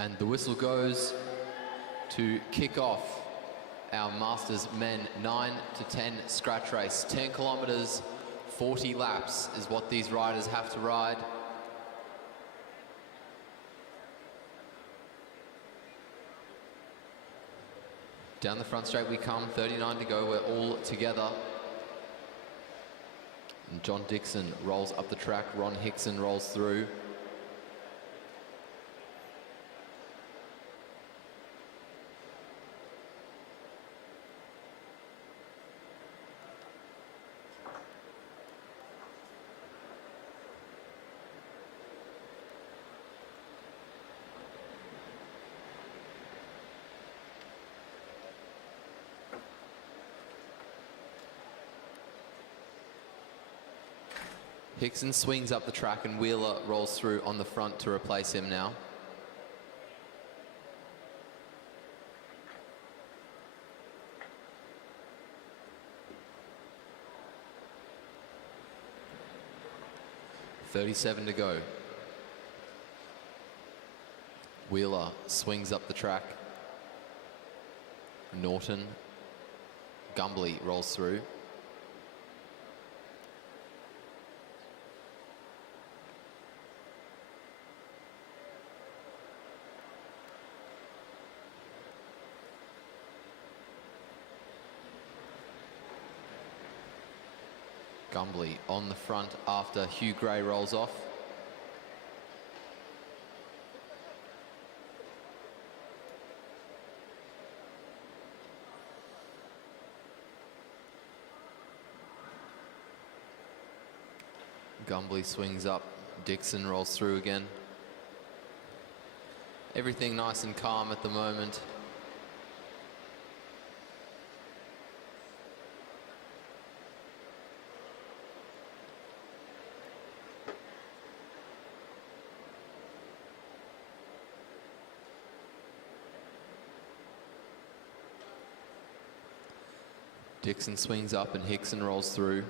And the whistle goes to kick off our Masters Men 9 to 10 scratch race. 10 kilometers, 40 laps is what these riders have to ride. Down the front straight we come, 39 to go, we're all together. And John Dixon rolls up the track, Ron Hickson rolls through. Hickson swings up the track and Wheeler rolls through on the front to replace him now. .37 to go. Wheeler swings up the track. Norton, Gumbly rolls through. Gumbly on the front after Hugh Gray rolls off. Gumbly swings up, Dixon rolls through again. Everything nice and calm at the moment. Dixon swings up and Hickson rolls through.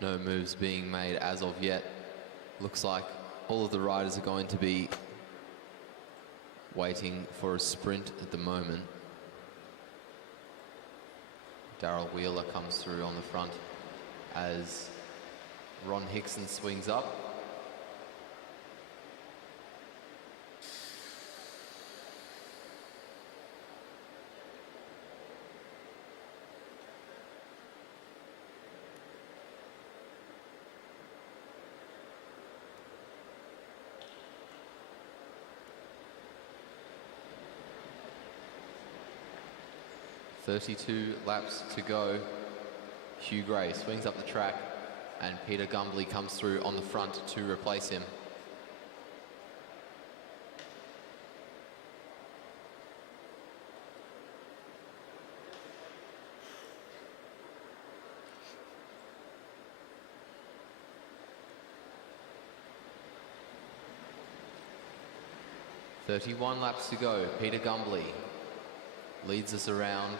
No moves being made as of yet. Looks like all of the riders are going to be waiting for a sprint at the moment. Daryl Wheeler comes through on the front as Ron Hickson swings up. .32 laps to go. Hugh Gray swings up the track and Peter Gumbly comes through on the front to replace him. .31 laps to go. Peter Gumbly leads us around.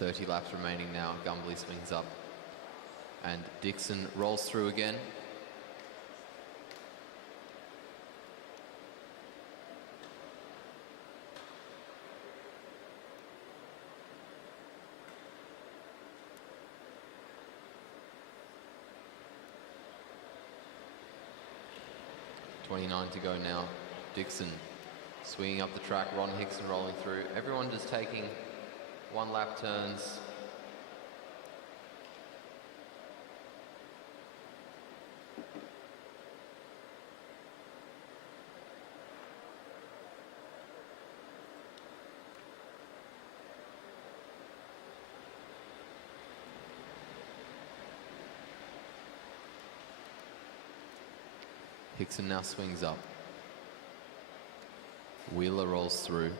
.30 laps remaining now. Gumbly swings up and Dixon rolls through again. .29 to go now. Dixon swinging up the track. Ron Hickson rolling through. Everyone just taking one lap turns. Hickson now swings up. Wheeler rolls through.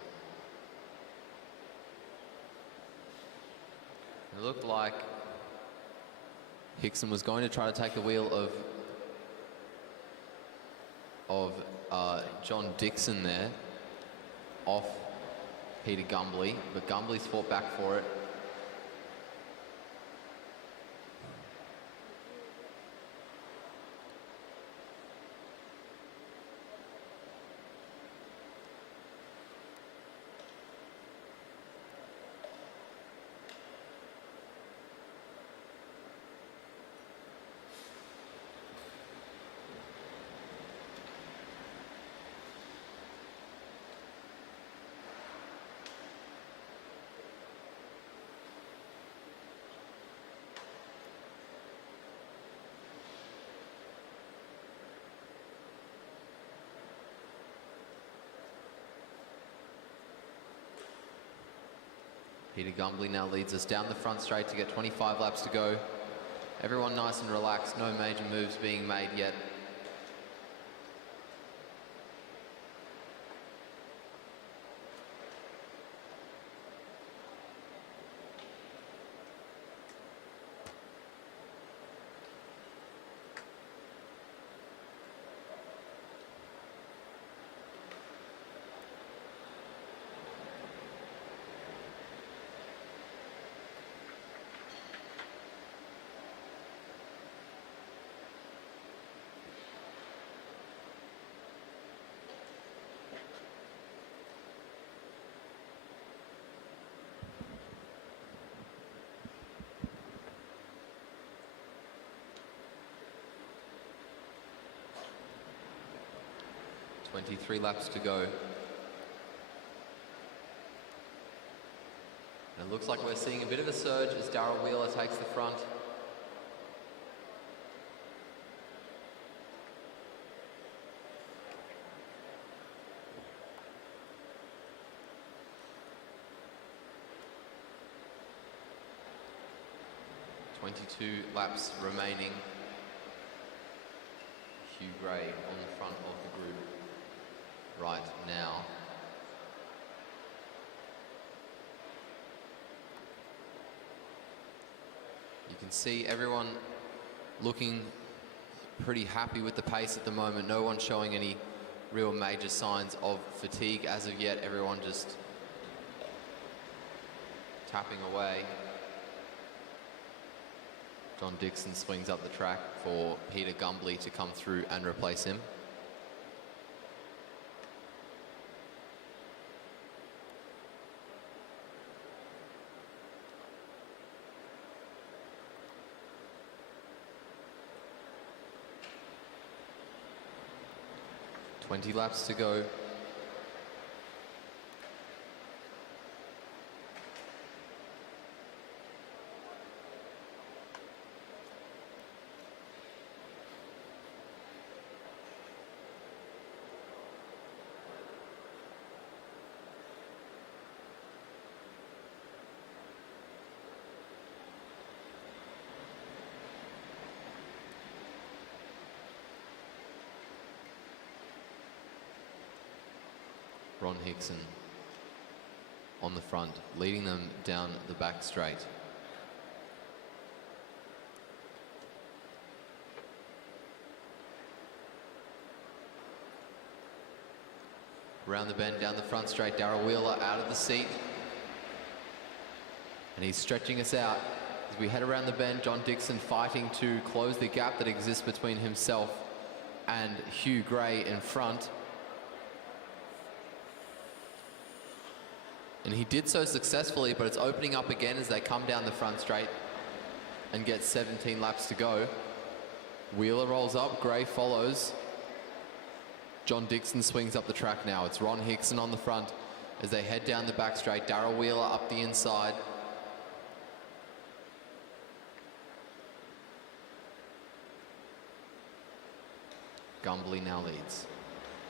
It looked like Hickson was going to try to take the wheel of John Dixon there off Peter Gumbley, but Gumbley's fought back for it. Peter Gumbley now leads us down the front straight to get 25 laps to go. Everyone nice and relaxed, no major moves being made yet. Three laps to go. And it looks like we're seeing a bit of a surge as Darrell Wheeler takes the front. Two laps remaining. Hugh Gray on the front of the group right now. You can see everyone looking pretty happy with the pace at the moment. No one showing any real major signs of fatigue as of yet. Everyone just tapping away. John Dixon swings up the track for Peter Gumbley to come through and replace him. Twenty laps to go. Ron Hickson on the front, leading them down the back straight. Around the bend, down the front straight, Darrell Wheeler out of the seat. And he's stretching us out. As we head around the bend, John Dixon fighting to close the gap that exists between himself and Hugh Gray in front. And he did so successfully, but it's opening up again as they come down the front straight and get 17 laps to go. Wheeler rolls up, Gray follows. John Dixon swings up the track now. It's Ron Hickson on the front as they head down the back straight. Darrell Wheeler up the inside. Gumbley now leads.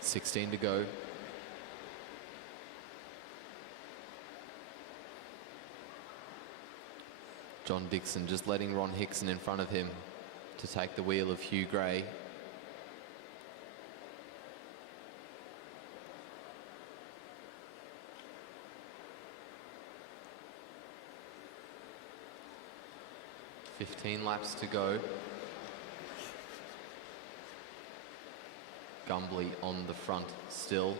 16 to go. John Dixon just letting Ron Hickson in front of him to take the wheel of Hugh Gray. 15 laps to go. Gumbly on the front still.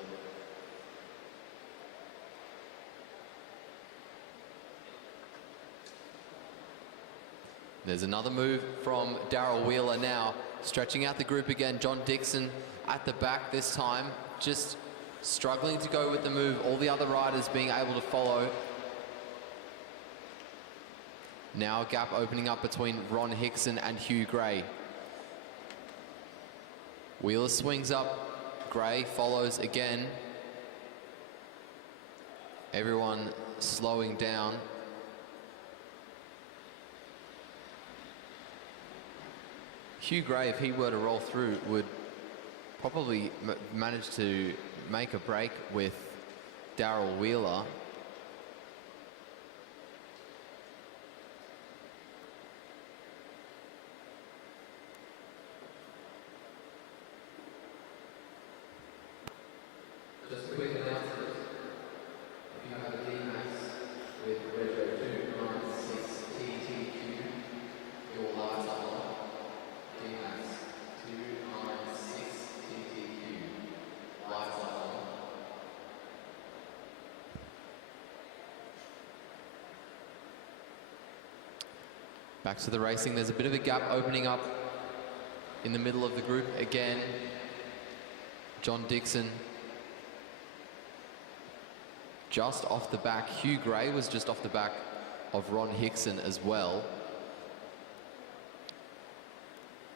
There's another move from Daryl Wheeler now, stretching out the group again. John Dixon at the back this time, just struggling to go with the move. All the other riders being able to follow. Now a gap opening up between Ron Hickson and Hugh Gray. Wheeler swings up, Gray follows again. Everyone slowing down. Hugh Gray, if he were to roll through, would probably manage to make a break with Daryl Wheeler. Just a quick announcement. If you have a D-Max with Retro 296 TTQ, your lights are on. D-Max 296 TTQ, lights are on. Back to the racing. There's a bit of a gap opening up in the middle of the group again. John Dixon just off the back. Hugh Gray was just off the back of Ron Hickson as well.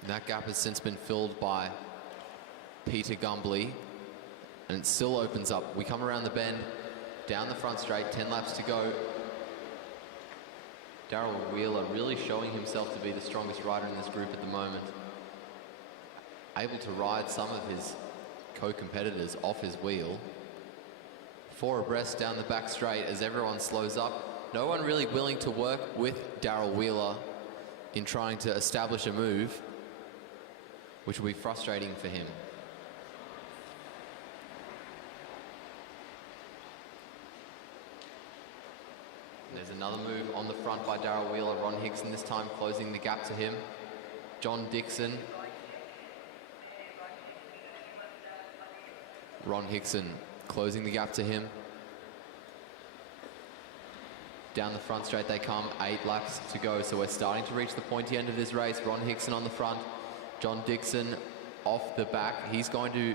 And that gap has since been filled by Peter Gumbly, and it still opens up. We come around the bend, down the front straight, 10 laps to go. Daryl Wheeler really showing himself to be the strongest rider in this group at the moment. Able to ride some of his co-competitors off his wheel. 4 abreast down the back straight as everyone slows up. No one really willing to work with Daryl Wheeler in trying to establish a move, which will be frustrating for him. And there's another move on the front by Daryl Wheeler. Ron Hickson this time closing the gap to him. John Dixon. Ron Hickson closing the gap to him. Down the front straight they come, 8 laps to go, so we're starting to reach the pointy end of this race. Ron Hickson on the front, John Dixon off the back. He's going to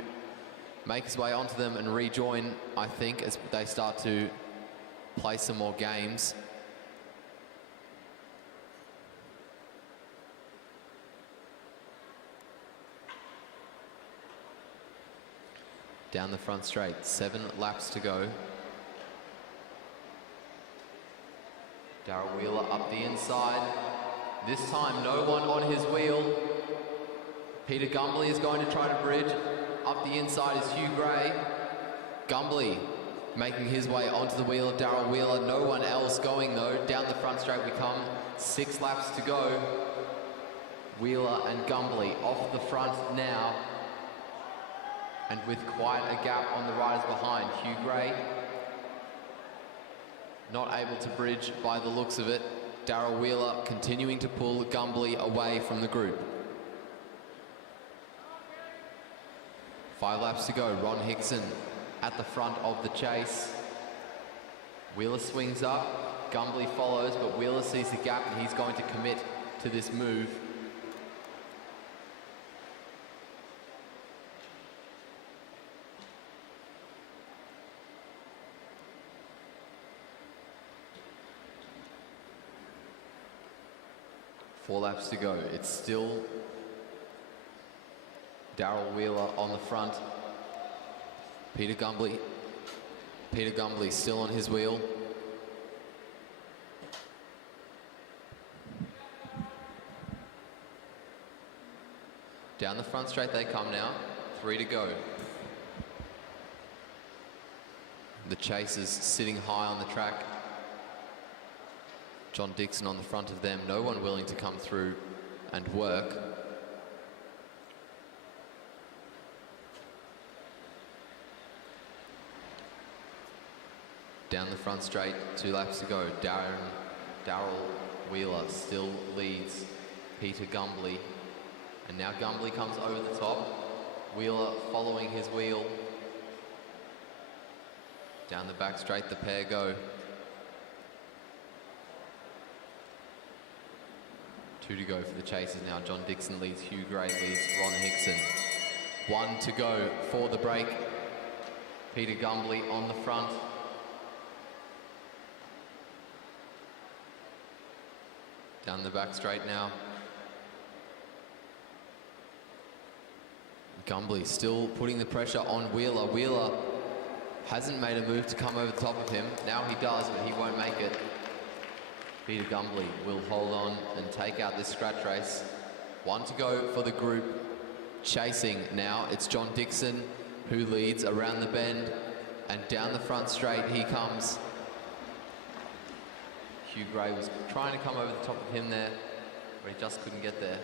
make his way onto them and rejoin, I think, as they start to play some more games. Down the front straight, 7 laps to go. Daryl Wheeler up the inside. This time, no one on his wheel. Peter Gumbly is going to try to bridge. Up the inside is Hugh Gray. Gumbly making his way onto the wheel of Daryl Wheeler. No one else going though. Down the front straight we come. 6 laps to go. Wheeler and Gumbly off the front now. And with quite a gap on the riders behind. Hugh Gray not able to bridge by the looks of it. Daryl Wheeler continuing to pull Gumbly away from the group. 5 laps to go. Ron Hickson at the front of the chase. Wheeler swings up. Gumbly follows, but Wheeler sees the gap and he's going to commit to this move. Four laps to go. It's still Daryl Wheeler on the front. Peter Gumbly still on his wheel. Down the front straight they come now. 3 to go. The chase is sitting high on the track. John Dixon on the front of them, no one willing to come through and work. Down the front straight, 2 laps to go. Daryl Wheeler still leads Peter Gumbley. And now Gumbley comes over the top. Wheeler following his wheel. Down the back straight, the pair go. 2 to go for the chasers now. John Dixon leads, Hugh Gray leads Ron Hickson. 1 to go for the break. Peter Gumbley on the front. Down the back straight now. Gumbley still putting the pressure on Wheeler. Wheeler hasn't made a move to come over the top of him. Now he does, but he won't make it. Peter Gumbley will hold on and take out this scratch race. 1 to go for the group. Chasing now, it's John Dixon who leads around the bend, and down the front straight he comes. Hugh Gray was trying to come over the top of him there, but he just couldn't get there.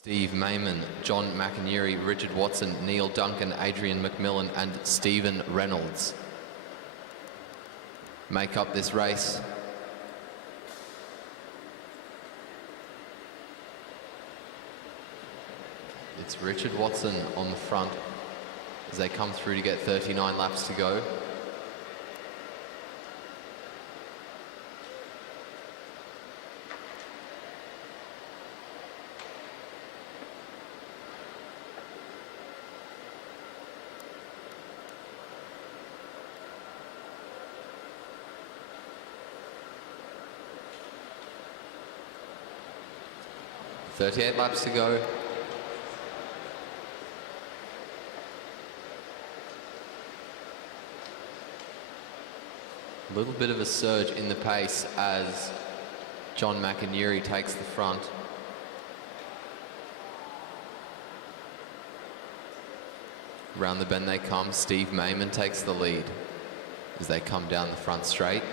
Steve Mayman, John McInerney, Richard Watson, Neil Duncan, Adrian McMillan and Stephen Reynolds make up this race. It's Richard Watson on the front as they come through to get 39 laps to go. .38 laps to go. A little bit of a surge in the pace as John McInerney takes the front. Round the bend they come. Steve Mayman takes the lead as they come down the front straight.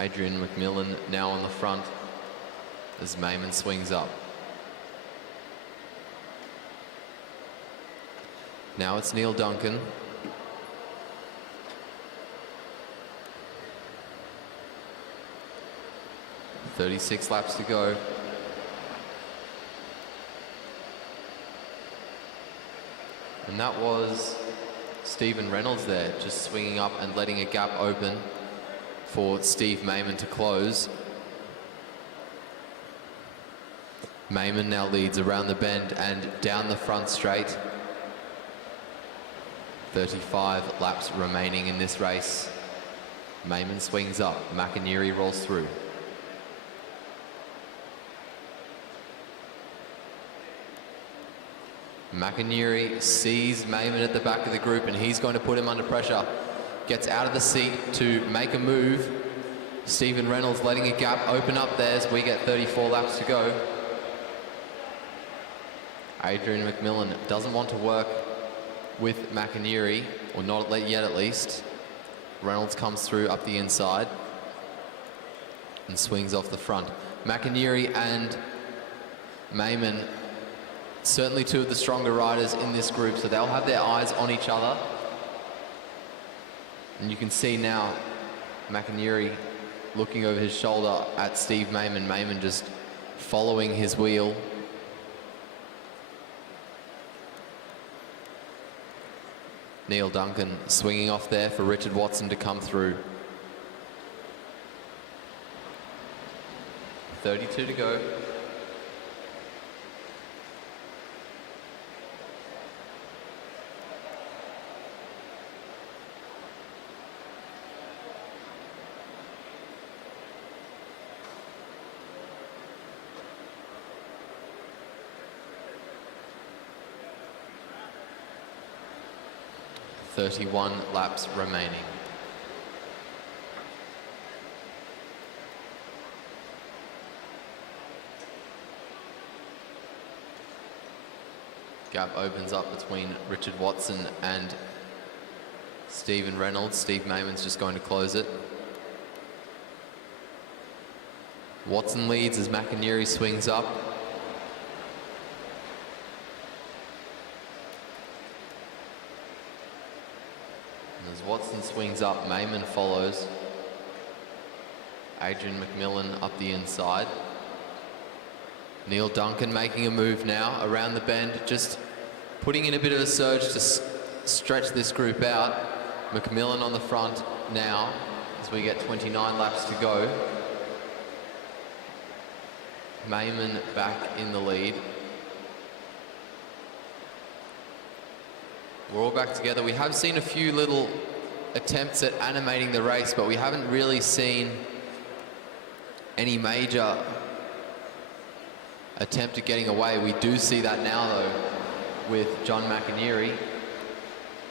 Adrian McMillan now on the front as Mayman swings up. Now it's Neil Duncan. .36 laps to go. And that was Stephen Reynolds there, just swinging up and letting a gap open for Steve Mayman to close. Mayman now leads around the bend and down the front straight. 35 laps remaining in this race. Mayman swings up, McInerney rolls through. McInerney sees Mayman at the back of the group and he's going to put him under pressure. Gets out of the seat to make a move. Stephen Reynolds letting a gap open up there as we get 34 laps to go. Adrian McMillan doesn't want to work with McInerney, or not yet at least. Reynolds comes through up the inside and swings off the front. McInerney and Mayman, certainly two of the stronger riders in this group, so they'll have their eyes on each other. And you can see now McInerney looking over his shoulder at Steve Mayman. Mayman just following his wheel. Neil Duncan swinging off there for Richard Watson to come through. 32 to go. .31 laps remaining. Gap opens up between Richard Watson and Stephen Reynolds. Steve Mayman's just going to close it. Watson leads as McInerney swings up. As Watson swings up, Mayman follows. Adrian McMillan up the inside. Neil Duncan making a move now around the bend, just putting in a bit of a surge to stretch this group out. McMillan on the front now as we get 29 laps to go. Mayman back in the lead. We're all back together. We have seen a few little attempts at animating the race, but we haven't really seen any major attempt at getting away. We do see that now, though, with John McInerney.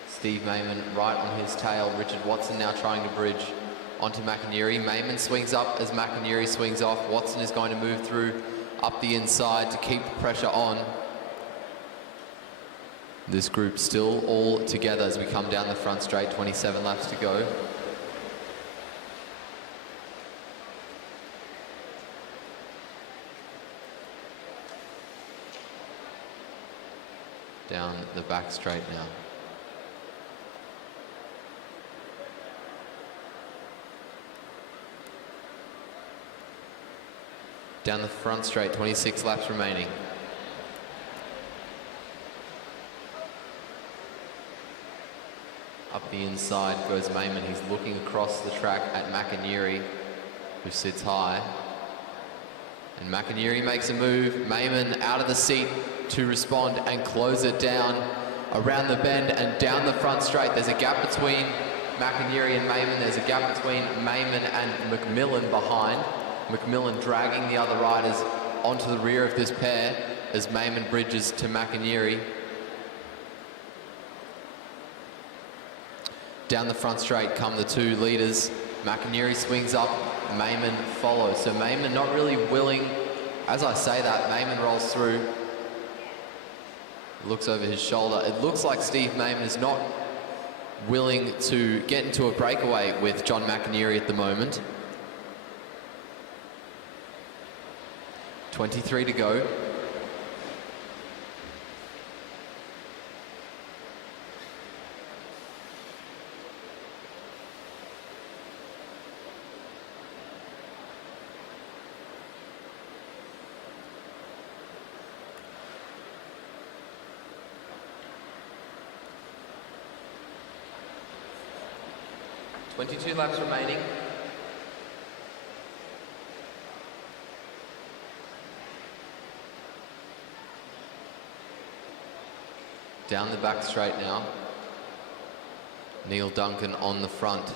Steve Mayman right on his tail. Richard Watson now trying to bridge onto McInerney. Mayman swings up as McInerney swings off. Watson is going to move through up the inside to keep the pressure on. This group still all together as we come down the front straight, 27 laps to go. Down the back straight now. Down the front straight, 26 laps remaining. Up the inside goes Mayman. He's looking across the track at McInerney, who sits high. And McInerney makes a move. Mayman out of the seat to respond and close it down around the bend and down the front straight. There's a gap between McInerney and Mayman. There's a gap between Mayman and McMillan behind. McMillan dragging the other riders onto the rear of this pair as Mayman bridges to McInerney. Down the front straight come the two leaders. McInerney swings up, Mayman follows. So Mayman not really willing. As I say that, Mayman rolls through. Looks over his shoulder. It looks like Steve Mayman is not willing to get into a breakaway with John McInerney at the moment. 23 to go. Two laps remaining. Down the back straight now. Neil Duncan on the front.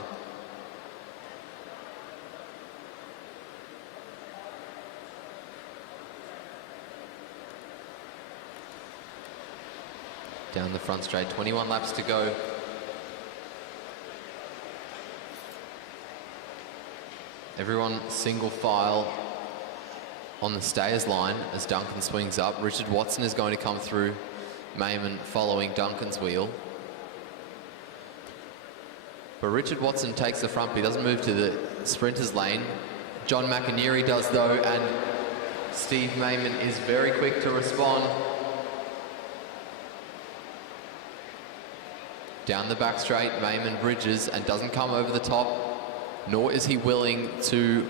Down the front straight, 21 laps to go. Everyone single file on the stayers line as Duncan swings up. Richard Watson is going to come through Mayman following Duncan's wheel. But Richard Watson takes the front, but he doesn't move to the sprinters lane. John McInerney does though, and Steve Mayman is very quick to respond. Down the back straight, Mayman bridges and doesn't come over the top, nor is he willing to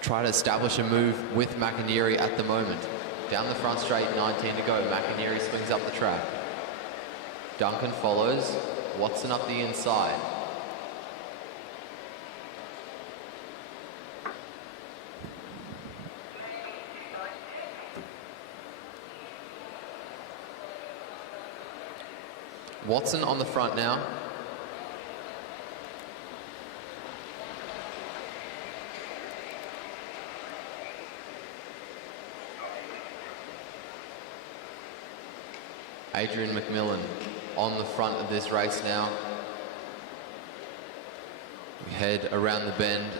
try to establish a move with McInerney at the moment. Down the front straight, 19 to go. McInerney swings up the track. Duncan follows. Watson up the inside. Watson on the front now. Adrian McMillan on the front of this race now. We head around the bend.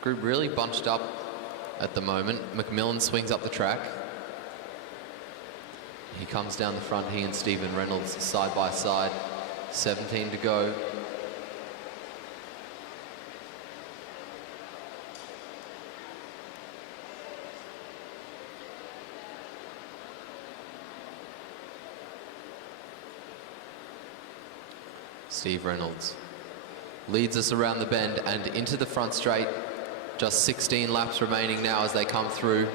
Group really bunched up at the moment. McMillan swings up the track. He comes down the front, he and Stephen Reynolds side by side. 17 to go. Steve Reynolds leads us around the bend and into the front straight. Just 16 laps remaining now as they come through.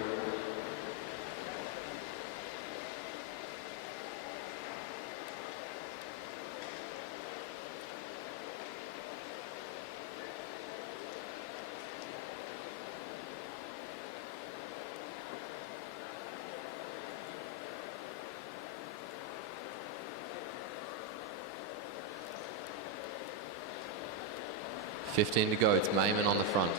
$15 to go. It's Mayman on the front.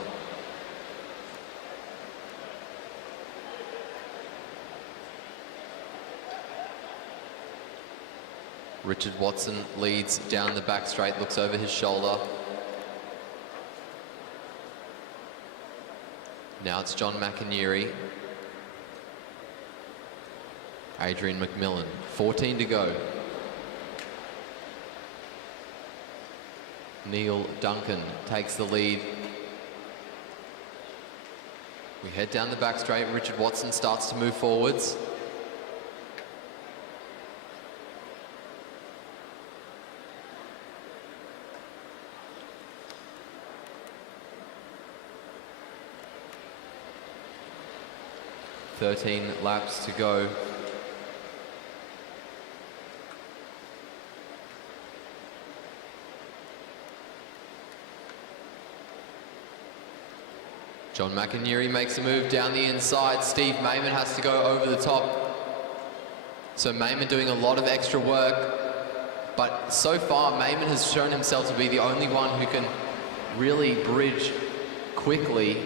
Richard Watson leads down the back straight, looks over his shoulder. Now it's John McInerney. Adrian McMillan. 14 to go. Neil Duncan takes the lead. We head down the back straight. Richard Watson starts to move forwards. Thirteen laps to go. John McInerney makes a move down the inside. Steve Mayman has to go over the top. So Mayman doing a lot of extra work. But so far, Mayman has shown himself to be the only one who can really bridge quickly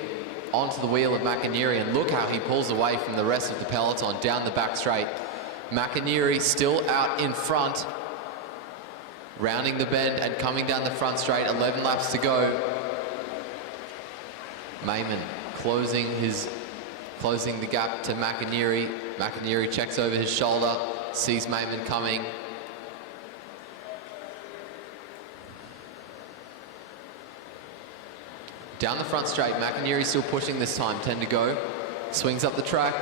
onto the wheel of McInerney. And look how he pulls away from the rest of the peloton down the back straight. McInerney still out in front, rounding the bend and coming down the front straight. 11 laps to go. Mayman closing the gap to McInerney. McInerney checks over his shoulder, sees Mayman coming. Down the front straight, McInerney still pushing this time, 10 to go. Swings up the track.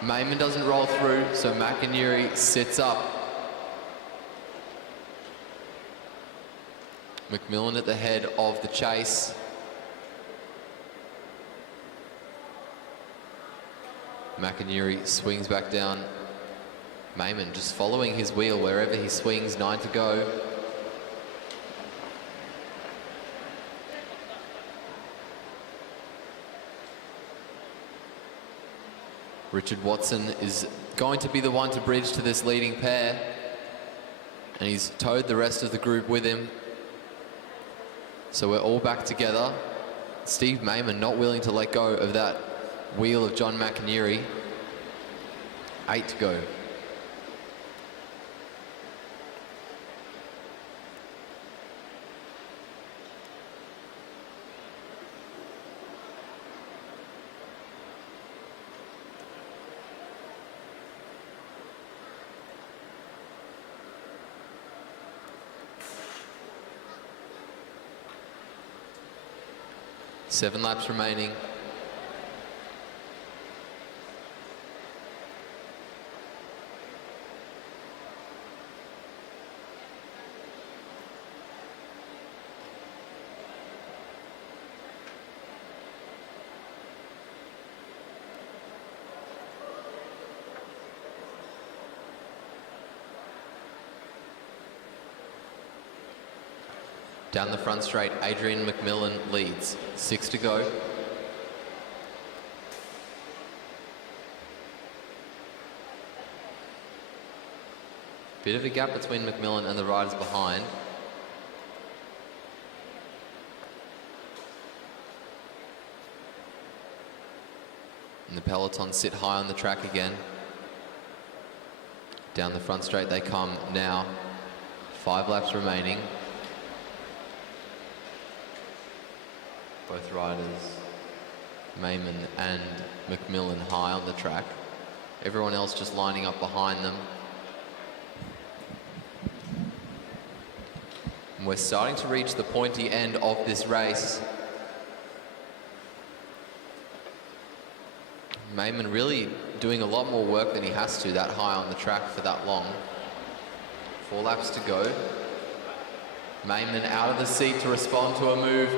Mayman doesn't roll through, so McInerney sits up. McMillan at the head of the chase. McInerney swings back down. Mayman just following his wheel wherever he swings, 9 to go. Richard Watson is going to be the one to bridge to this leading pair, and he's towed the rest of the group with him. So we're all back together. Steve Mayman not willing to let go of that wheel of John McInerney. 8 to go. Seven laps remaining. Down the front straight, Adrian McMillan leads. 6 to go. Bit of a gap between McMillan and the riders behind. And the peloton sit high on the track again. Down the front straight they come now. 5 laps remaining. Both riders, Mayman and McMillan, high on the track. Everyone else just lining up behind them. And we're starting to reach the pointy end of this race. Mayman really doing a lot more work than he has to, that high on the track for that long. 4 laps to go. Mayman out of the seat to respond to a move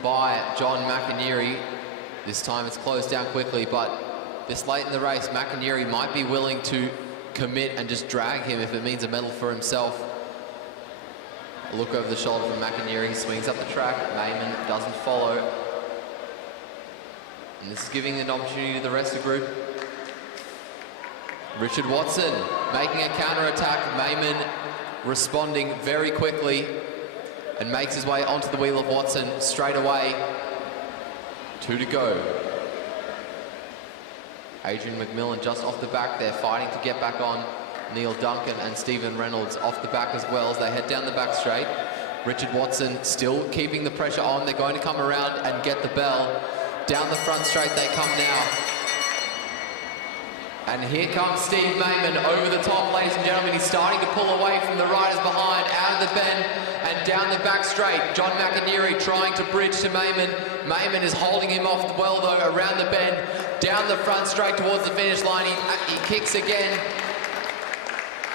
by John McInerney. This time it's closed down quickly, but this late in the race, McInerney might be willing to commit and just drag him if it means a medal for himself. A look over the shoulder from McInerney, swings up the track. Mayman doesn't follow. And this is giving an opportunity to the rest of the group. Richard Watson making a counter-attack. Mayman responding very quickly and makes his way onto the wheel of Watson straight away. 2 to go. Adrian McMillan just off the back there, fighting to get back on. Neil Duncan and Stephen Reynolds off the back as well as they head down the back straight. Richard Watson still keeping the pressure on. They're going to come around and get the bell. Down the front straight they come now. And here comes Steve Mayman over the top, ladies and gentlemen. He's starting to pull away from the riders behind, out of the bend and down the back straight. John McInerney trying to bridge to Mayman. Mayman is holding him off well though, around the bend, down the front straight towards the finish line. He kicks again.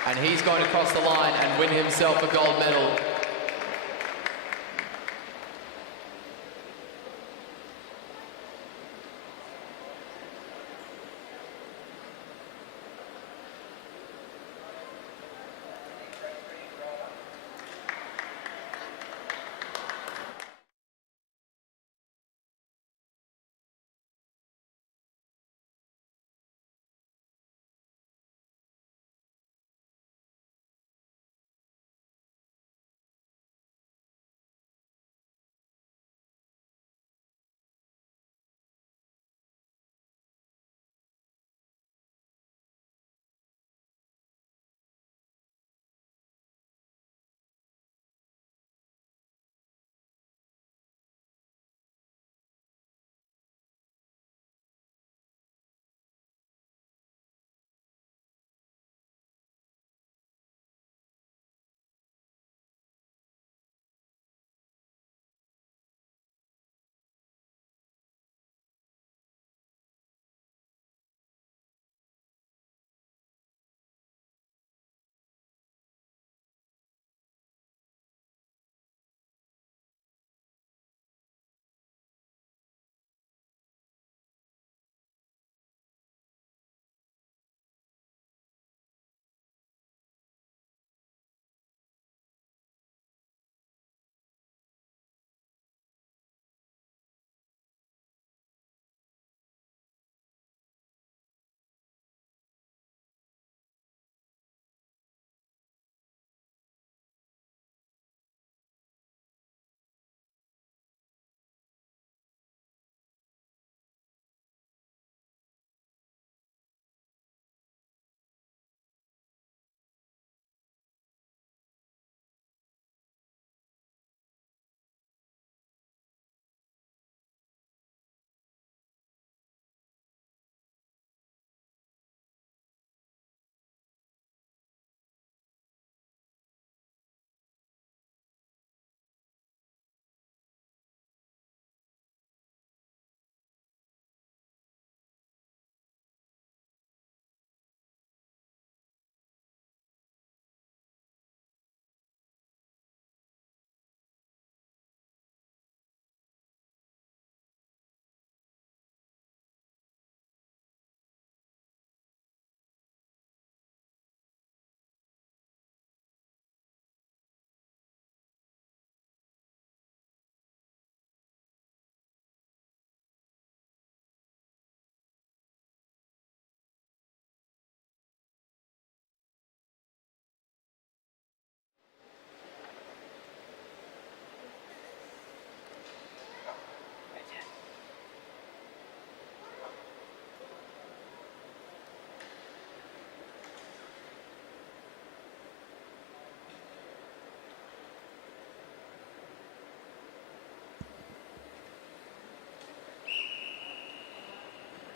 And he's going to cross the line and win himself a gold medal.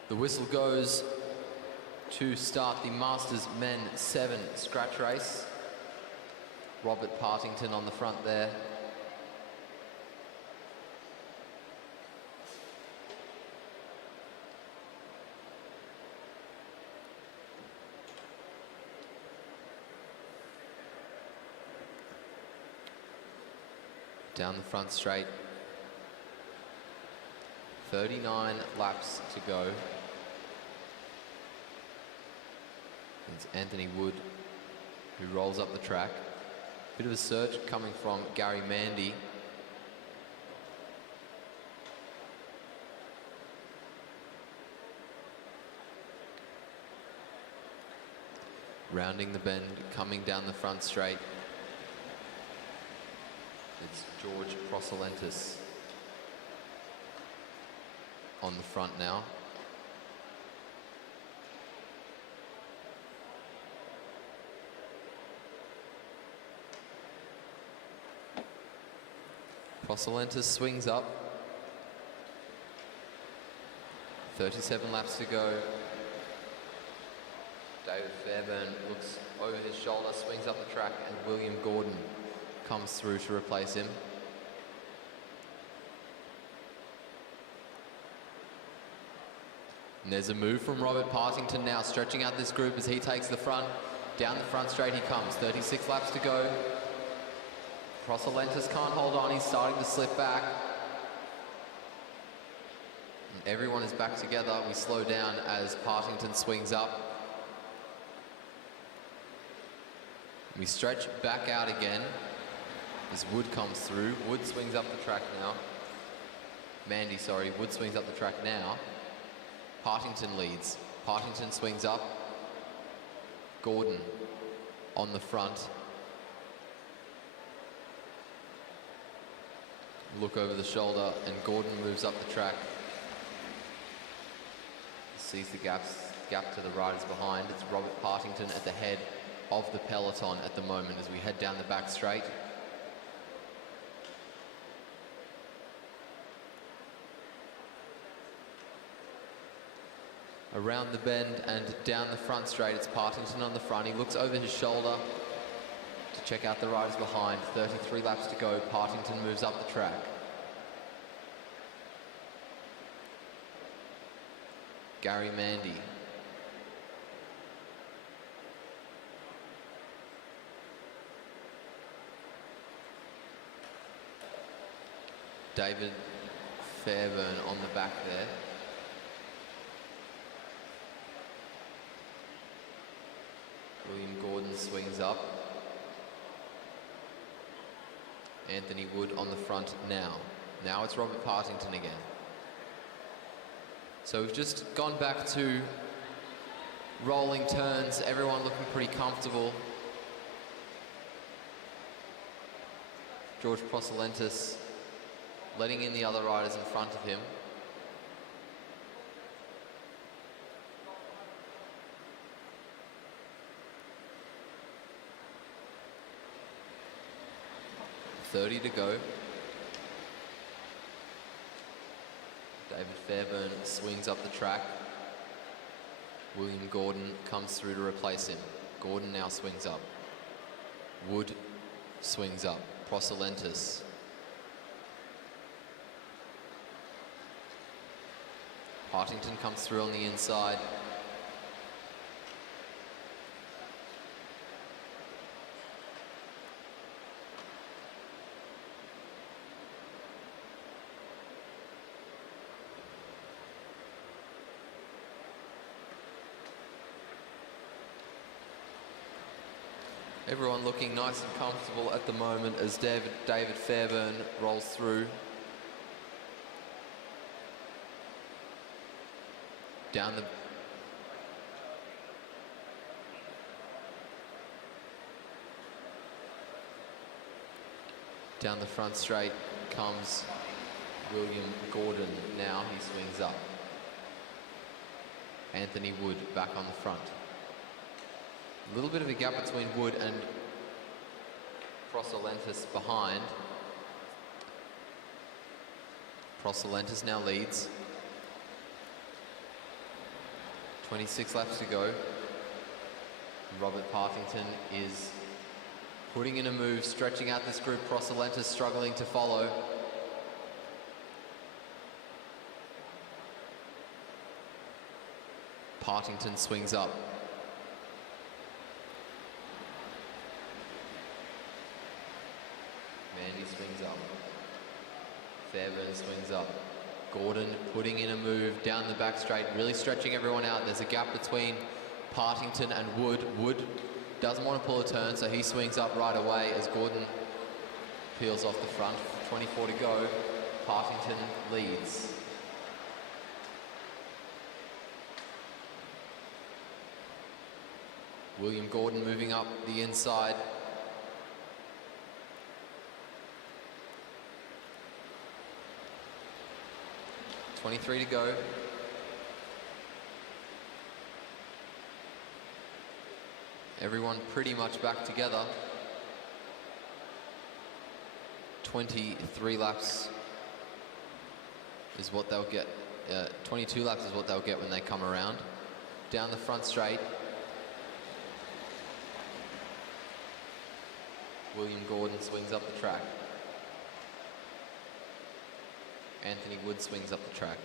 The whistle goes to start the Masters Men 7 scratch race. Robert Partington on the front there. Down the front straight. 39 laps to go. It's Anthony Wood who rolls up the track. Bit of a surge coming from Gary Mandy. Rounding the bend, coming down the front straight. It's George Prosolentis on the front now. Prosolentis swings up. 37 laps to go. David Fairbairn looks over his shoulder, swings up the track, and William Gordon comes through to replace him. And there's a move from Robert Partington now, stretching out this group as he takes the front. Down the front straight he comes, 36 laps to go. Prosolentis can't hold on, he's starting to slip back. And everyone is back together. We slow down as Partington swings up. We stretch back out again as Wood comes through. Wood swings up the track now. Wood swings up the track now. Partington leads. Partington swings up. Gordon on the front. Look over the shoulder and Gordon moves up the track. Sees the gap to the riders behind. It's Robert Partington at the head of the peloton at the moment as we head down the back straight. Around the bend and down the front straight, it's Partington on the front. He looks over his shoulder to check out the riders behind. 33 laps to go. Partington moves up the track. Gary Mandy. David Fairbairn on the back there. William Gordon swings up. Anthony Wood on the front now. Now it's Robert Partington again. So we've just gone back to rolling turns, everyone looking pretty comfortable. George Prosolentis letting in the other riders in front of him. .30 to go. David Fairbairn swings up the track. William Gordon comes through to replace him. Gordon now swings up. Wood swings up. Prosolentis. Partington comes through on the inside. Everyone looking nice and comfortable at the moment as David Fairbairn rolls through. Down the front straight comes William Gordon. Now he swings up. Anthony Wood back on the front. A little bit of a gap between Wood and Prosolentis behind. Prosolentis now leads. 26 laps to go. Robert Partington is putting in a move, stretching out this group. Prosolenta struggling to follow. Partington swings up. Mandy swings up. Fairburn swings up. Gordon putting in a move down the back straight, really stretching everyone out. There's a gap between Partington and Wood. Wood doesn't want to pull a turn, so he swings up right away as Gordon peels off the front. 24 to go. Partington leads. William Gordon moving up the inside. .23 to go. Everyone pretty much back together. 23 laps is what they'll get. 22 laps is what they'll get when they come around. Down the front straight. William Gordon swings up the track. Anthony Wood swings up the track.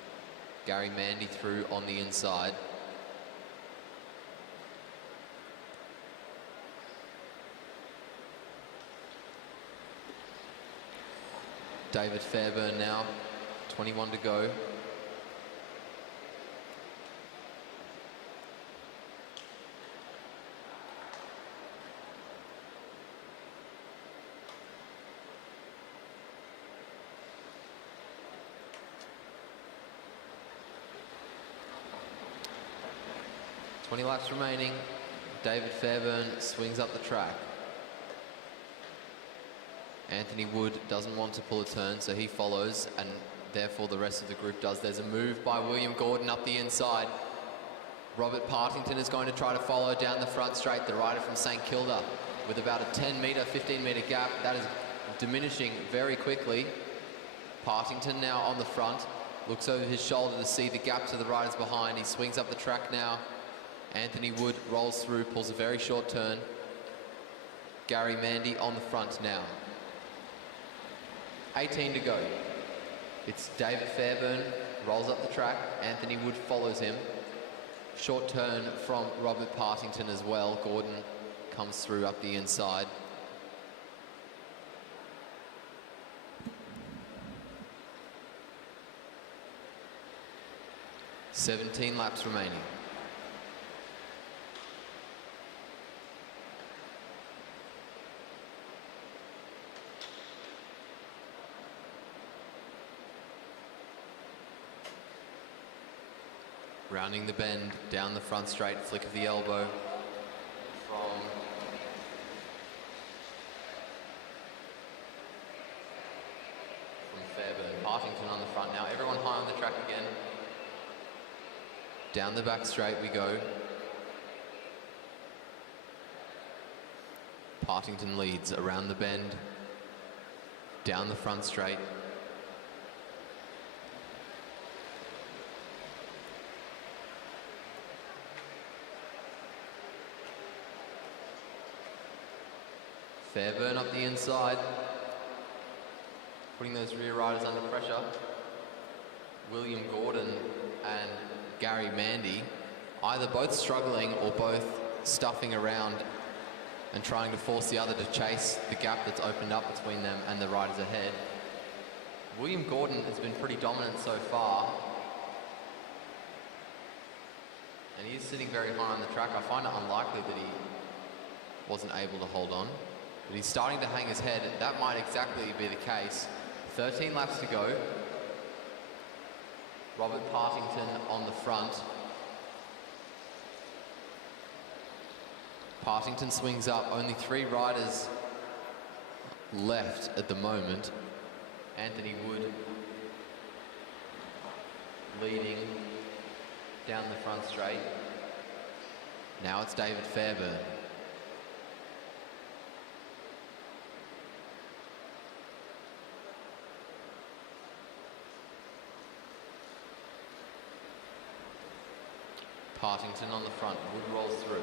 Gary Mandy through on the inside. David Fairburn now, 21 to go. .20 laps remaining. David Fairburn swings up the track. Anthony Wood doesn't want to pull a turn, so he follows, and therefore the rest of the group does. There's a move by William Gordon up the inside. Robert Partington is going to try to follow down the front straight, the rider from St Kilda, with about a 10-metre, 15-metre gap. That is diminishing very quickly. Partington now on the front, looks over his shoulder to see the gap to the riders behind. He swings up the track now. Anthony Wood rolls through, pulls a very short turn. Gary Mandy on the front now. 18 to go. It's David Fairburn, rolls up the track. Anthony Wood follows him. Short turn from Robert Partington as well. Gordon comes through up the inside. .17 laps remaining. Rounding the bend, down the front straight, flick of the elbow from Fairburn. Partington on the front now. Everyone high on the track again. Down the back straight we go. Partington leads around the bend, down the front straight. Fairburn up the inside, putting those rear riders under pressure. William Gordon and Gary Mandy, either both struggling or both stuffing around and trying to force the other to chase the gap that's opened up between them and the riders ahead. William Gordon has been pretty dominant so far, and he's sitting very high on the track. I find it unlikely that he wasn't able to hold on. But he's starting to hang his head. That might exactly be the case. 13 laps to go. Robert Partington on the front. Partington swings up. Only 3 riders left at the moment. Anthony Wood leading down the front straight. Now it's David Fairburn. Partington on the front, Wood rolls through.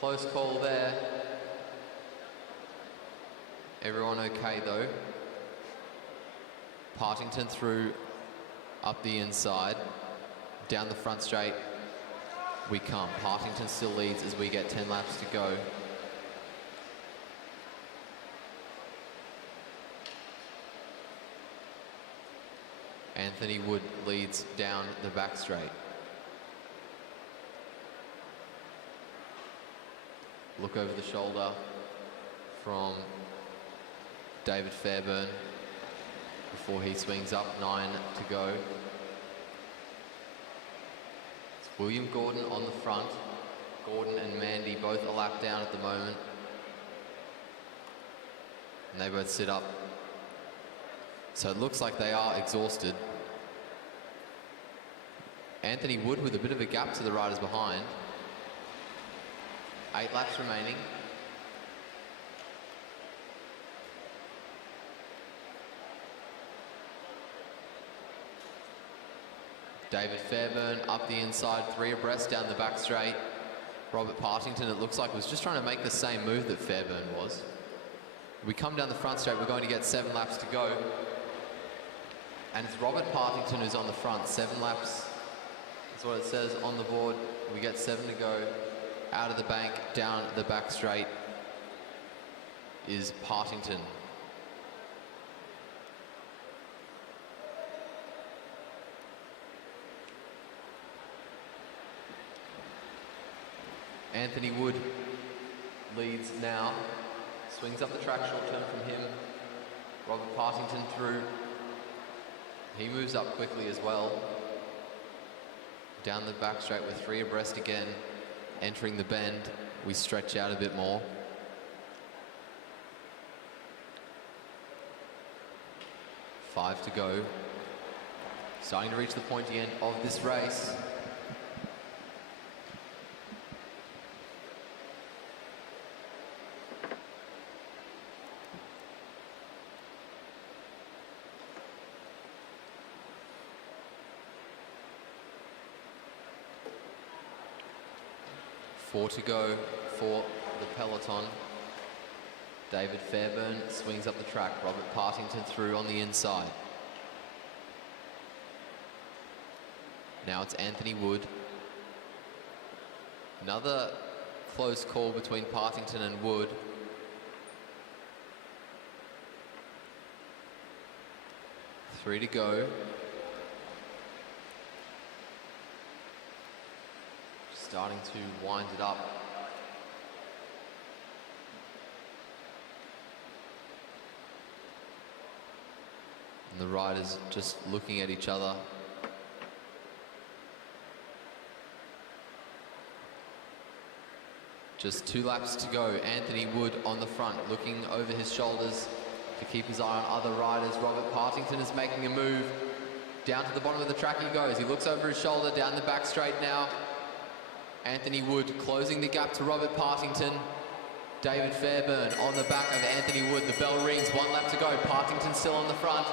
Close call there. Everyone okay though. Partington through up the inside. Down the front straight we come. Partington still leads as we get 10 laps to go. Anthony Wood leads down the back straight. Look over the shoulder from David Fairbairn before he swings up. 9 to go. It's William Gordon on the front. Gordon and Mandy both a lap down at the moment. And they both sit up. So it looks like they are exhausted. Anthony Wood with a bit of a gap to the riders behind. 8 laps remaining. David Fairbairn up the inside, 3 abreast down the back straight. Robert Partington, it looks like, was just trying to make the same move that Fairbairn was. We come down the front straight, we're going to get 7 laps to go. And it's Robert Partington who's on the front. 7 laps, that's what it says on the board. We get 7 to go. Out of the bank, down the back straight is Partington. Anthony Wood leads now. Swings up the track, short turn from him. Robert Partington through. He moves up quickly as well. Down the back straight with 3 abreast again. Entering the bend, we stretch out a bit more. Five to go. Starting to reach the pointy end of this race. Four to go for the peloton. David Fairbairn swings up the track. Robert Partington through on the inside. Now it's Anthony Wood. Another close call between Partington and Wood. Three to go. Starting to wind it up. And the riders just looking at each other. Just 2 laps to go. Anthony Wood on the front, looking over his shoulders to keep his eye on other riders. Robert Partington is making a move. Down to the bottom of the track he goes. He looks over his shoulder, down the back straight now. Anthony Wood closing the gap to Robert Partington. David Fairbairn on the back of Anthony Wood. The bell rings, 1 lap to go. Partington still on the front.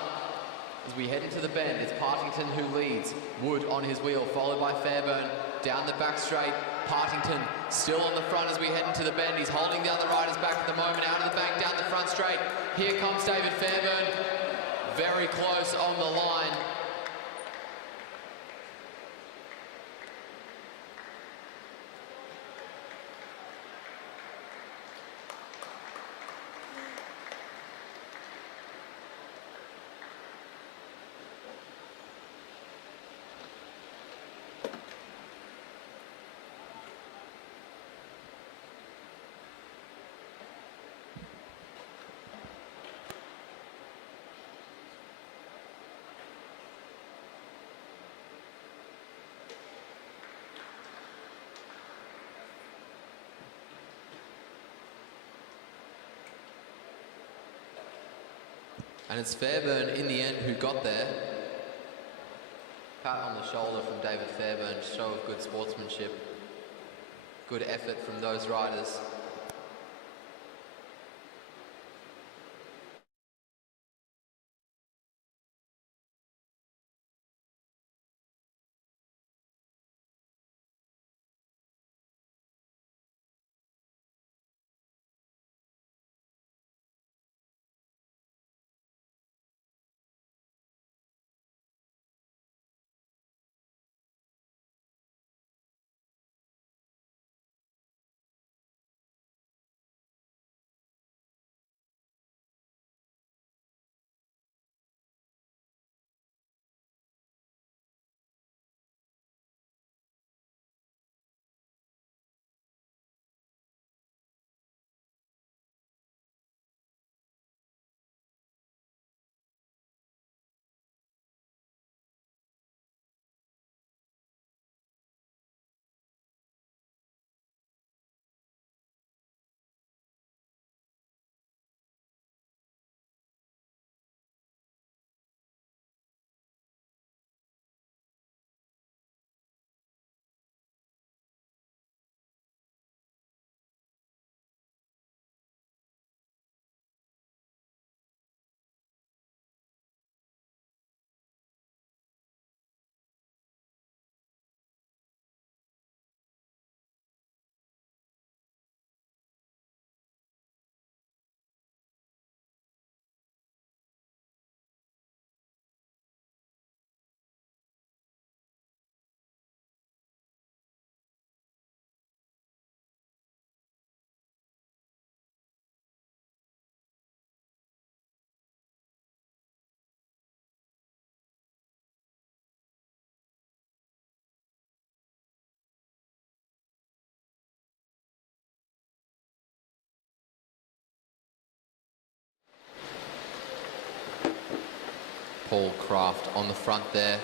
As we head into the bend, it's Partington who leads. Wood on his wheel, followed by Fairbairn. Down the back straight, Partington still on the front as we head into the bend. He's holding the other riders back at the moment. Out of the bank, down the front straight. Here comes David Fairbairn. Very close on the line. And it's Fairbairn in the end who got there. Pat on the shoulder from David Fairbairn, show of good sportsmanship. Good effort from those riders. Paul Kraft on the front there.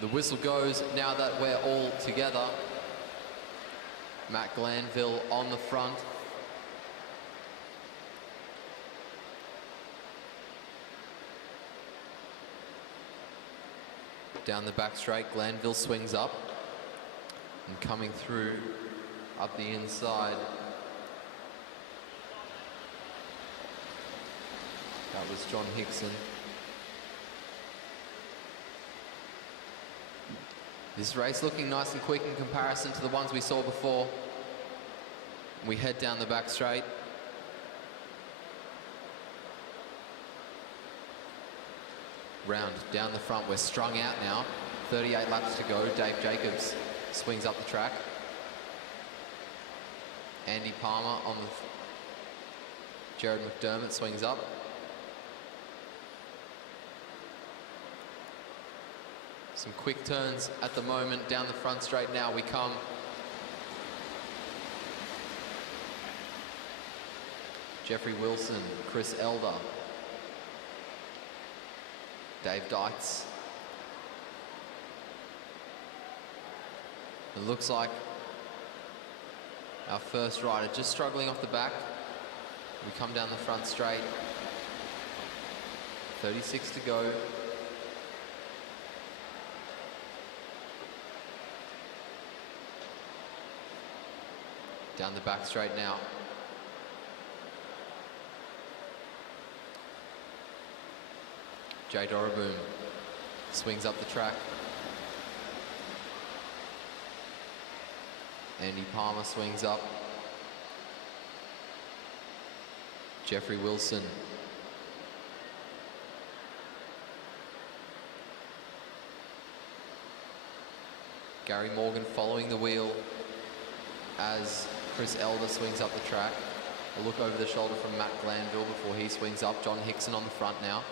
The whistle goes now that we're all together. Matt Glanville on the front. Down the back straight, Glanville swings up. And coming through up the inside. That was John Hickson. This race looking nice and quick in comparison to the ones we saw before. We head down the back straight. Round down the front, we're strung out now. 38 laps to go. Dave Jacobs swings up the track. Andy Palmer on the... Jared McDermott swings up. Some quick turns at the moment. Down the front straight now we come. Jeffrey Wilson, Chris Elder, Dave Dykes. It looks like our first rider just struggling off the back. We come down the front straight. 36 to go. Down the back straight now. Jay Doraboom swings up the track. Andy Palmer swings up. Jeffrey Wilson. Gary Morgan following the wheel as Chris Elder swings up the track. A look over the shoulder from Matt Glanville before he swings up. John Hickson on the front now.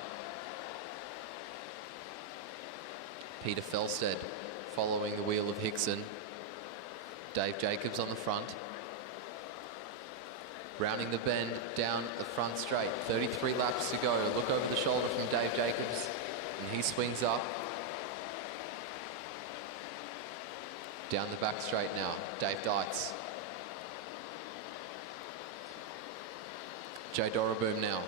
Peter Felstead following the wheel of Hickson. Dave Jacobs on the front. Rounding the bend down the front straight. 33 laps to go. A look over the shoulder from Dave Jacobs and he swings up. Down the back straight now, Dave Dykes. Jay Doraboom now.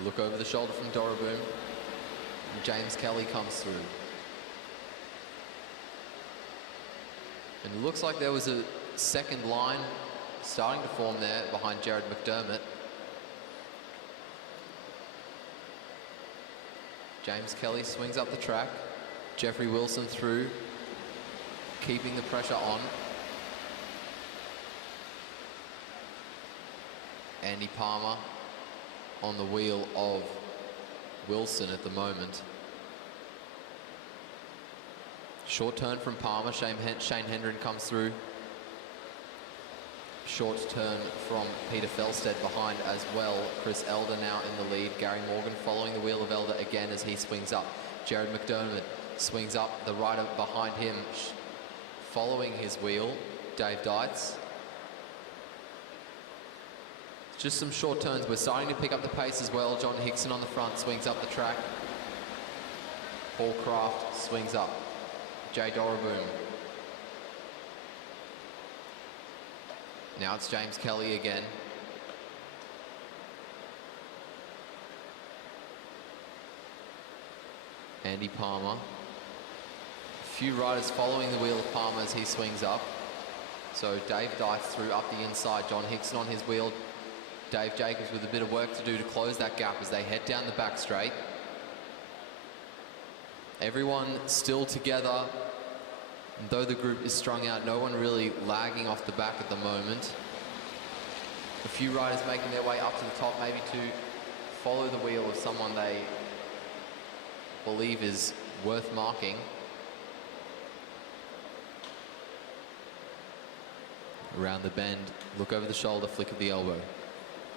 A look over the shoulder from Doraboom. And James Kelly comes through. And it looks like there was a second line starting to form there behind Jared McDermott. James Kelly swings up the track. Jeffrey Wilson through, keeping the pressure on. Andy Palmer on the wheel of Wilson at the moment. Short turn from Palmer. Shane Hendren comes through. Short turn from Peter Felstead behind as well. Chris Elder now in the lead. Gary Morgan following the wheel of Elder again as he swings up. Jared McDermott swings up. The rider behind him following his wheel, Dave Dykes. Just some short turns. We're starting to pick up the pace as well. John Hickson on the front swings up the track. Paul Kraft swings up. Jay Doraboom. Now it's James Kelly again. Andy Palmer. A few riders following the wheel of Palmer as he swings up. So Dave Dykes through up the inside. John Hickson on his wheel. Dave Jacobs with a bit of work to do to close that gap as they head down the back straight. Everyone still together. And though the group is strung out, no one really lagging off the back at the moment. A few riders making their way up to the top, maybe to follow the wheel of someone they believe is worth marking. Around the bend, look over the shoulder, flick of the elbow.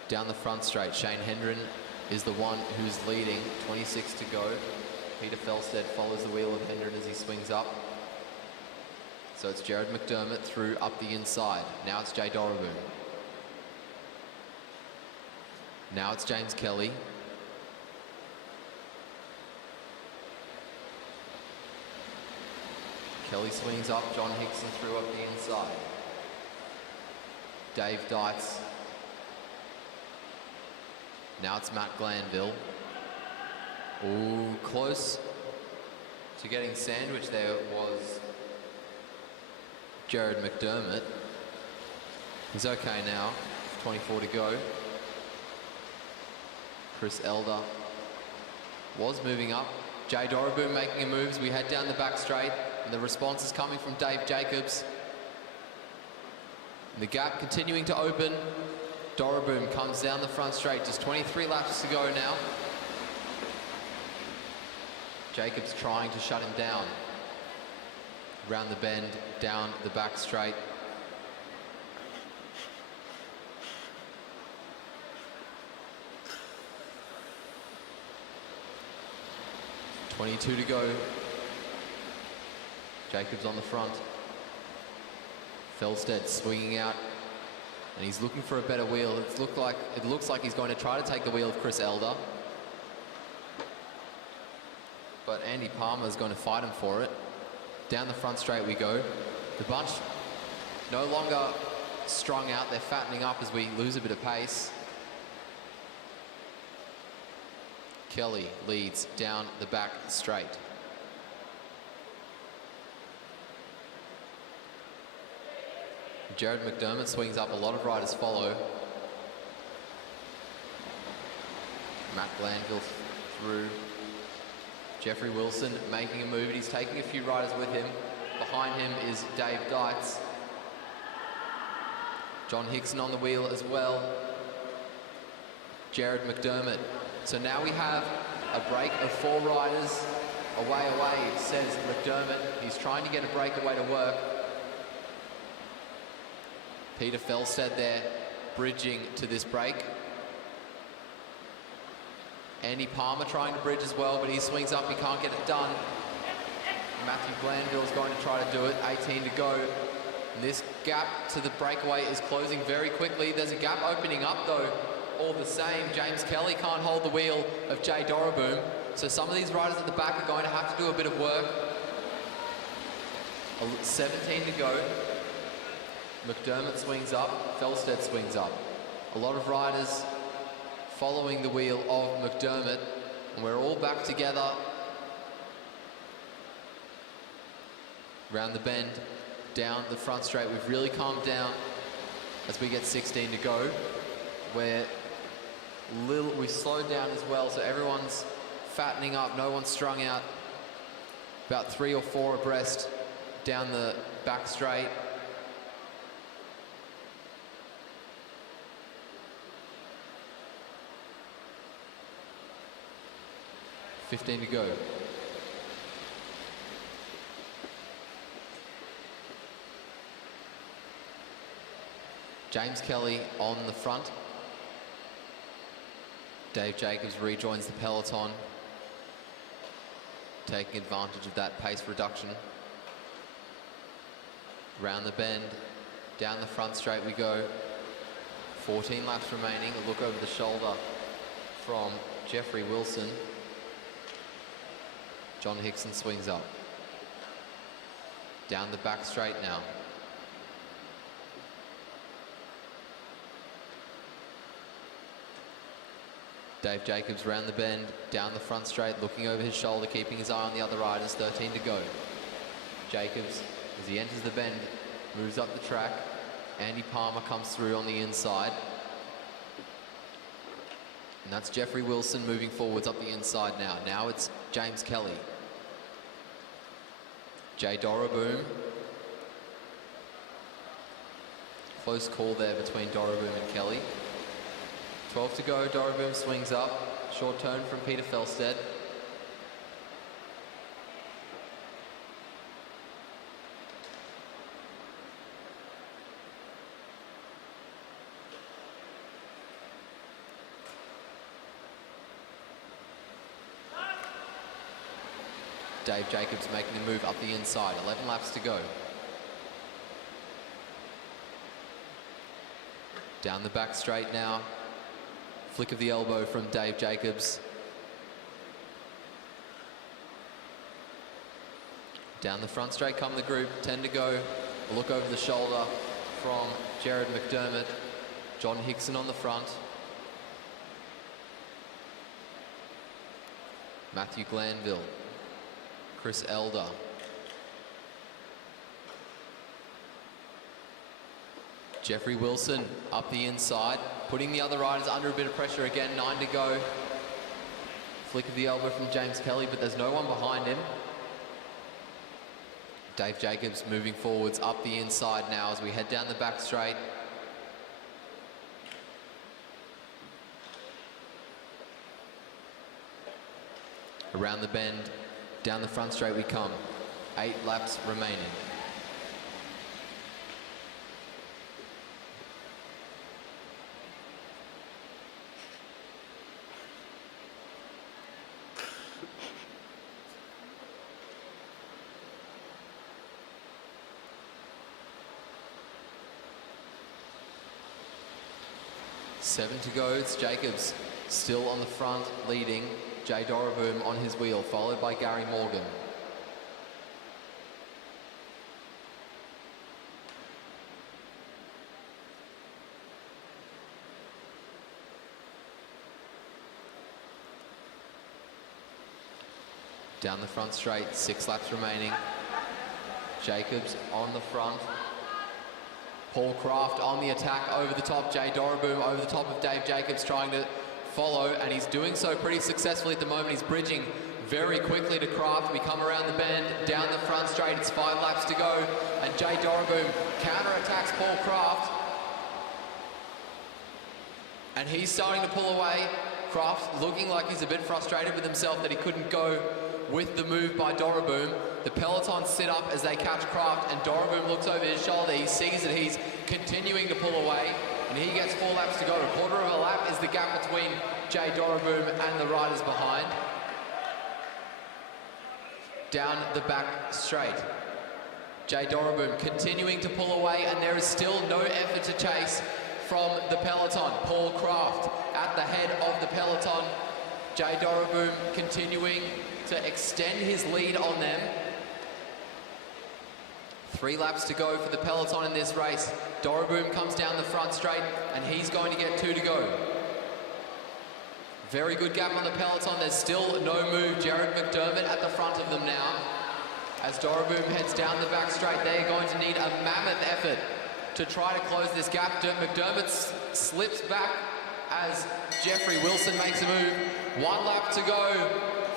Down the front straight, Shane Hendren is the one who's leading, 26 to go. Peter Felstead follows the wheel of Hendren as he swings up. So it's Jared McDermott through up the inside. Now it's Jay Doraboo. Now it's James Kelly. Kelly swings up, John Hickson through up the inside. Dave Dietz. Now it's Matt Glanville. Ooh, close to getting sandwiched there was Jared McDermott. He's okay now, 24 to go. Chris Elder was moving up. Jay Doraboo making a move as we head down the back straight, and the response is coming from Dave Jacobs. And the gap continuing to open. Doraboo comes down the front straight, just 23 laps to go now. Jacobs trying to shut him down. Around the bend, down the back straight. .22 to go. Jacobs on the front. Felstead swinging out, and he's looking for a better wheel. It looks like he's going to try to take the wheel of Chris Elder, but Andy Palmer is going to fight him for it. Down the front straight we go. The bunch no longer strung out. They're fattening up as we lose a bit of pace. Kelly leads down the back straight. Jared McDermott swings up, a lot of riders follow. Matt Glanville through. Jeffrey Wilson making a move, and he's taking a few riders with him. Behind him is Dave Dietz. John Hickson on the wheel as well. Jared McDermott. So now we have a break of 4 riders. Away, says McDermott. He's trying to get a breakaway to work. Peter Felstead there, bridging to this break. Andy Palmer trying to bridge as well, but he swings up, he can't get it done. Matthew Glanville is going to try to do it, 18 to go. And this gap to the breakaway is closing very quickly. There's a gap opening up though, all the same. James Kelly can't hold the wheel of Jay Doraboo. So some of these riders at the back are going to have to do a bit of work. 17 to go. McDermott swings up, Felstead swings up. A lot of riders following the wheel of McDermott, and we're all back together. Round the bend, down the front straight. We've really calmed down as we get 16 to go. We slowed down as well, so everyone's fattening up, no one's strung out. About 3 or 4 abreast down the back straight. $15 to go. James Kelly on the front. Dave Jacobs rejoins the peloton, taking advantage of that pace reduction. Round the bend, down the front straight we go. 14 laps remaining. A look over the shoulder from Jeffrey Wilson. John Hickson swings up. Down the back straight now. Dave Jacobs round the bend, down the front straight, looking over his shoulder, keeping his eye on the other riders. 13 to go. Jacobs, as he enters the bend, moves up the track. Andy Palmer comes through on the inside. And that's Jeffrey Wilson moving forwards up the inside now. Now it's James Kelly. Jay Doraboo. Close call there between Doraboo and Kelly. 12 to go, Doraboo swings up. Short turn from Peter Felstead. Dave Jacobs making the move up the inside. 11 laps to go. Down the back straight now. Flick of the elbow from Dave Jacobs. Down the front straight come the group, 10 to go. A look over the shoulder from Jared McDermott. John Hickson on the front. Matthew Glanville. Chris Elder. Jeffrey Wilson up the inside, putting the other riders under a bit of pressure again. 9 to go. Flick of the elbow from James Kelly, but there's no one behind him. Dave Jacobs moving forwards up the inside now as we head down the back straight. Around the bend, down the front straight we come. 8 laps remaining. Seven to go. It's Jacobs still on the front, leading. Jay Doraboom on his wheel, followed by Gary Morgan. Down the front straight, 6 laps remaining. Jacobs on the front. Paul Craft on the attack over the top. Jay Doraboom over the top of Dave Jacobs trying to follow, and he's doing so pretty successfully at the moment. He's bridging very quickly to Craft. We come around the bend, down the front straight. It's 5 laps to go, and Jay Doraboom counter-attacks Paul Craft. And he's starting to pull away. Craft looking like he's a bit frustrated with himself that he couldn't go with the move by Doraboom. The peloton sit up as they catch Craft, and Doraboom looks over his shoulder. He sees that he's continuing to pull away, and he gets 4 laps to go. A quarter of a lap is the gap between Jay Doraboom and the riders behind. Down the back straight. Jay Doraboom continuing to pull away, and there is still no effort to chase from the peloton. Paul Craft at the head of the peloton. Jay Doraboom continuing to extend his lead on them. 3 laps to go for the peloton in this race. Doraboom comes down the front straight, and he's going to get 2 to go. Very good gap on the peloton. There's still no move. Jared McDermott at the front of them now. As Doraboom heads down the back straight, they're going to need a mammoth effort to try to close this gap. McDermott slips back as Jeffrey Wilson makes a move. 1 lap to go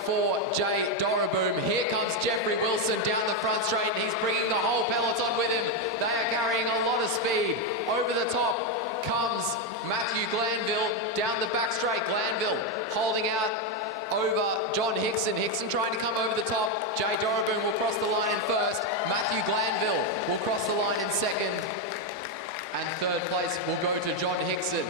for Jay Doraboom. Here comes Jeffrey Wilson down the front straight, and he's bringing the whole peloton with him. They are carrying a lot of speed. Over the top comes Matthew Glanville down the back straight. Glanville holding out over John Hickson. Hickson trying to come over the top. Jay Doraboom will cross the line in first. Matthew Glanville will cross the line in second. And third place will go to John Hickson.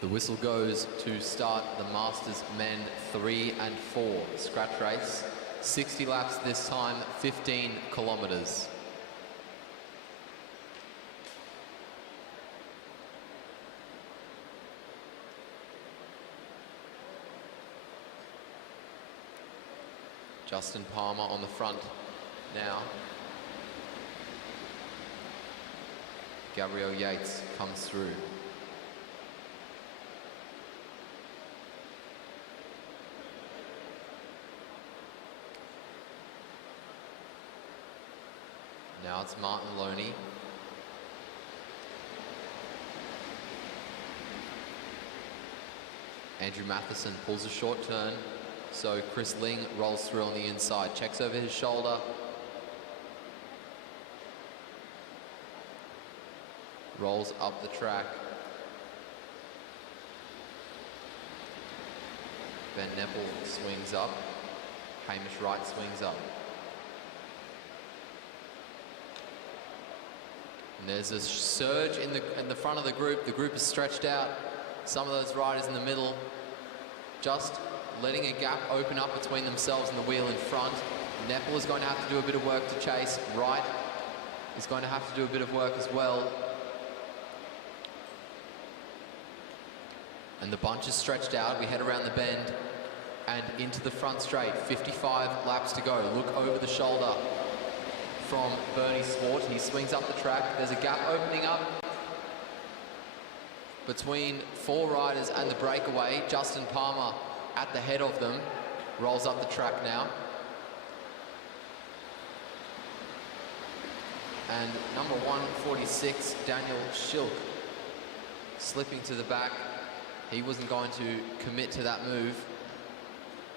The whistle goes to start the Masters Men 3 and 4 scratch race. 60 laps this time, 15 kilometres. Justin Palmer on the front now. Gabriel Yates comes through. Now it's Martin Loney. Andrew Matheson pulls a short turn, so Chris Ling rolls through on the inside, checks over his shoulder. Rolls up the track. Ben Nepal swings up. Hamish Wright swings up. And there's a surge in the front of the group. The group is stretched out. Some of those riders in the middle just letting a gap open up between themselves and the wheel in front. Nepal is going to have to do a bit of work to chase. Wright is going to have to do a bit of work as well. And the bunch is stretched out. We head around the bend and into the front straight. 55 laps to go. Look over the shoulder from Bernie Swart. He swings up the track. There's a gap opening up between 4 riders and the breakaway. Justin Palmer at the head of them. Rolls up the track now. And number 146, Daniel Schilk, slipping to the back. He wasn't going to commit to that move.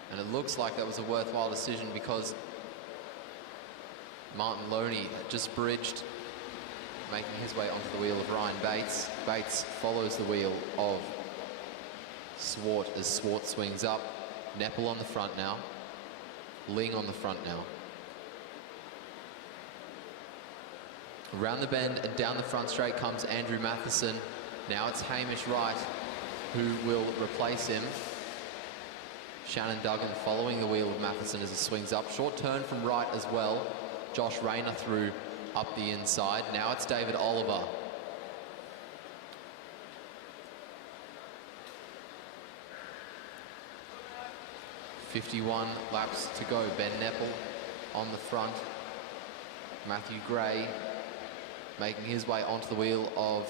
And it looks like that was a worthwhile decision because Martin Loney just bridged, making his way onto the wheel of Ryan Bates. Bates follows the wheel of Swart as Swart swings up. Nepal on the front now. Ling on the front now. Around the bend and down the front straight comes Andrew Matheson. Now it's Hamish Wright who will replace him. Shannon Duggan following the wheel of Matheson as he swings up. Short turn from Wright as well. Josh Rayner through up the inside. Now it's David Oliver. .51 laps to go. Ben Nepal on the front. Matthew Gray making his way onto the wheel of